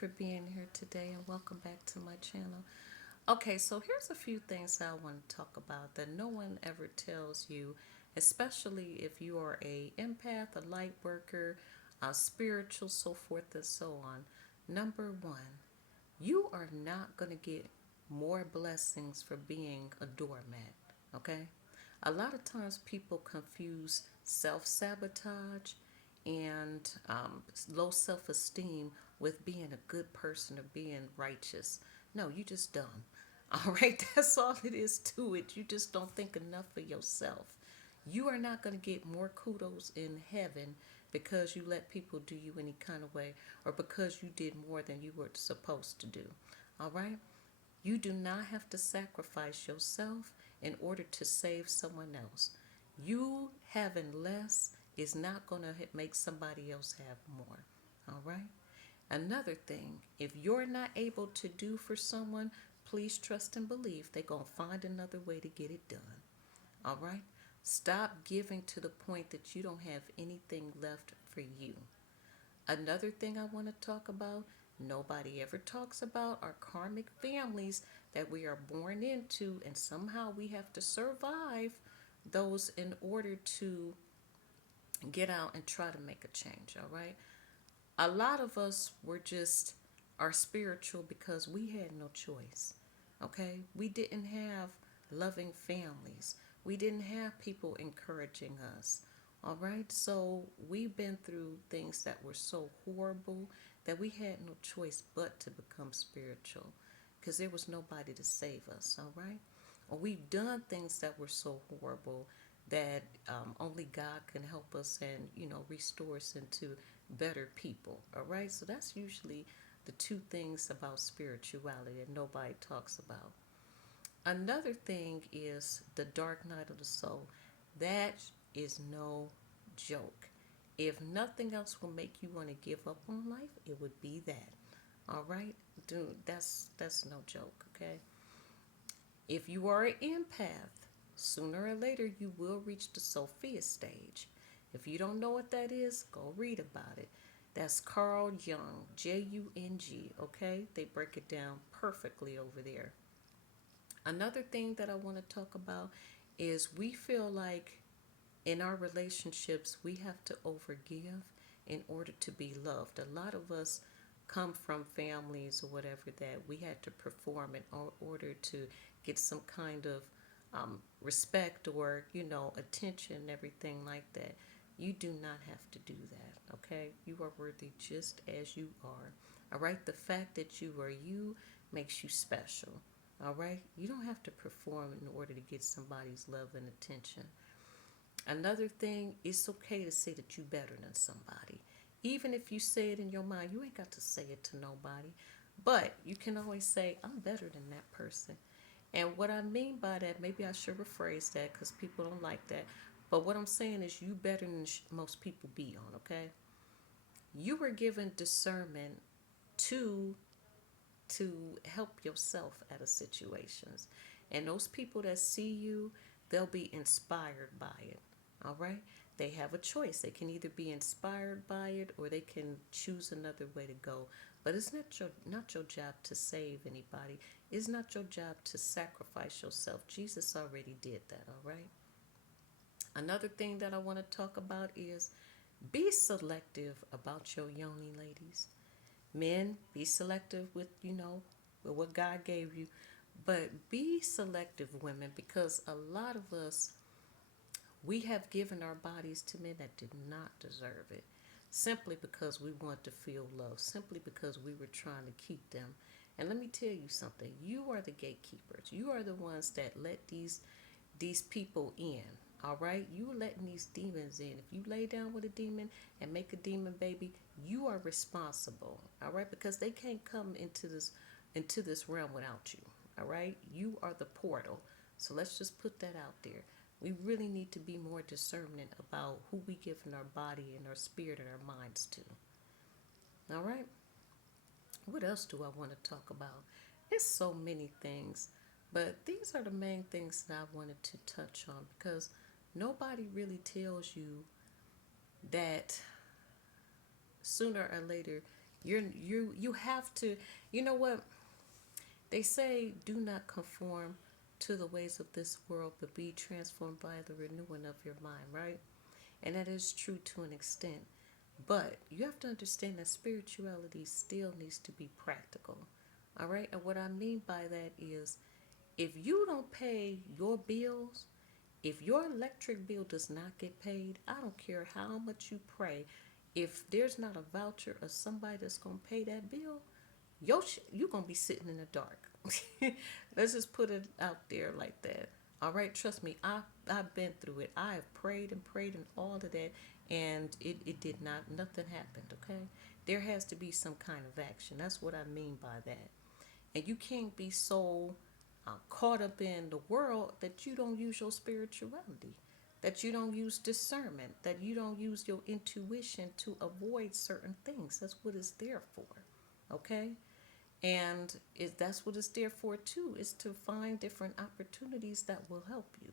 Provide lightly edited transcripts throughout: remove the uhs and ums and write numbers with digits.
for being here today and welcome back to my channel. Okay, so here's a few things I want to talk about that no one ever tells you, especially if you are a empath, a light worker, a spiritual, so forth and so on. Number one, you are not going to get more blessings for being a doormat, okay? A lot of times people confuse self sabotage and low self esteem with being a good person or being righteous. No, you just dumb. All right, that's all it is to it. You just don't think enough of yourself. You are not going to get more kudos in heaven because you let people do you any kind of way or because you did more than you were supposed to do. All right? You do not have to sacrifice yourself in order to save someone else. You having less is not going to make somebody else have more. All right? Another thing, if you're not able to do for someone, please trust and believe they're going to find another way to get it done. All right? Stop giving to the point that you don't have anything left for you. Another thing I want to talk about, nobody ever talks about our karmic families that we are born into, and somehow we have to survive those in order to get out and try to make a change, all right? A lot of us were just are spiritual because we had no choice, okay? We didn't have loving families, we didn't have people encouraging us. All right, so we've been through things that were so horrible that we had no choice but to become spiritual because there was nobody to save us. All right, or we've done things that were so horrible that only God can help us and restore us into better people. All right, so that's usually the two things about spirituality that nobody talks about. Another thing is the dark night of the soul. That is no joke. If nothing else will make you want to give up on life, it would be that. All right, dude, that's no joke. Okay. If you are an empath, sooner or later you will reach the Sophia stage. If you don't know what that is, go read about it. That's Carl Jung, Jung. Okay, they break it down perfectly over there. Another thing that I want to talk about is we feel like in our relationships we have to overgive in order to be loved. A lot of us come from families or whatever that we had to perform in order to get some kind of respect or attention and everything like that. You do not have to do that, okay? You are worthy just as you are. All right, the fact that you are you makes you special. All right, you don't have to perform in order to get somebody's love and attention. Another thing, it's okay to say that you're better than somebody. Even if you say it in your mind, you ain't got to say it to nobody. But you can always say, I'm better than that person. And what I mean by that, maybe I should rephrase that because people don't like that. But what I'm saying is, you better than most people be on, okay? You were given discernment to help yourself out of situations. And those people that see you, they'll be inspired by it. All right? They have a choice. They can either be inspired by it or they can choose another way to go. But it's not your job to save anybody. It's not your job to sacrifice yourself. Jesus already did that, all right? Another thing that I want to talk about is be selective about your yoni, ladies. Men, be selective with what God gave you, but be selective, women, because a lot of us, we have given our bodies to men that did not deserve it, simply because we want to feel love, simply because we were trying to keep them. And let me tell you something: you are the gatekeepers. You are the ones that let these people in. All right, you letting these demons in. If you lay down with a demon and make a demon baby, you are responsible. All right, because they can't come into this realm without you. All right, you are the portal. So let's just put that out there. We really need to be more discernment about who we give in our body and our spirit and our minds to. All right, what else do I want to talk about? It's so many things, but these are the main things that I wanted to touch on because nobody really tells you that sooner or later You have to. You know what they say? Do not conform to the ways of this world, but be transformed by the renewing of your mind. Right, and that is true to an extent. But you have to understand that spirituality still needs to be practical. All right, and what I mean by that is, if you don't pay your bills, if your electric bill does not get paid, I don't care how much you pray. If there's not a voucher or somebody that's gonna pay that bill, you're gonna be sitting in the dark. Let's just put it out there like that. All right, trust me, I've been through it. I have prayed and all of that, and it did not, nothing happened. Okay, there has to be some kind of action. That's what I mean by that. And you can't be so caught up in the world that you don't use your spirituality, that you don't use discernment, that you don't use your intuition to avoid certain things. That's what it's there for. Okay? And that's what it's there for too, is to find different opportunities that will help you.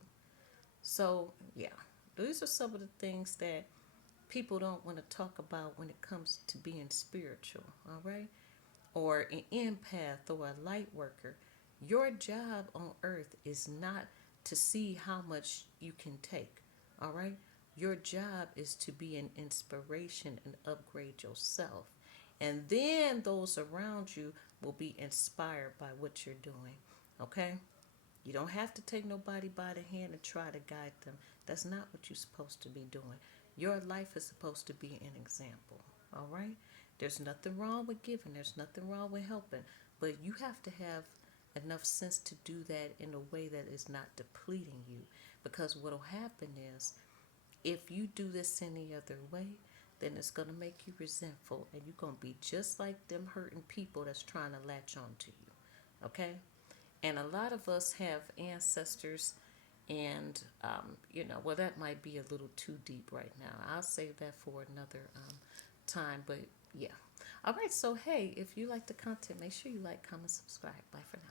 So, yeah, these are some of the things that people don't want to talk about when it comes to being spiritual, all right? Or an empath or a light worker. Your job on earth is not to see how much you can take, all right? Your job is to be an inspiration and upgrade yourself. And then those around you will be inspired by what you're doing, okay? You don't have to take nobody by the hand and try to guide them. That's not what you're supposed to be doing. Your life is supposed to be an example, all right? There's nothing wrong with giving, there's nothing wrong with helping, but you have to have enough sense to do that in a way that is not depleting you. Because what will happen is, if you do this any other way, then it's going to make you resentful and you're going to be just like them hurting people that's trying to latch on to you. Okay? And a lot of us have ancestors, and well, that might be a little too deep right now. I'll save that for another time. But yeah. All right. So hey, if you like the content, make sure you like, comment, subscribe. Bye for now.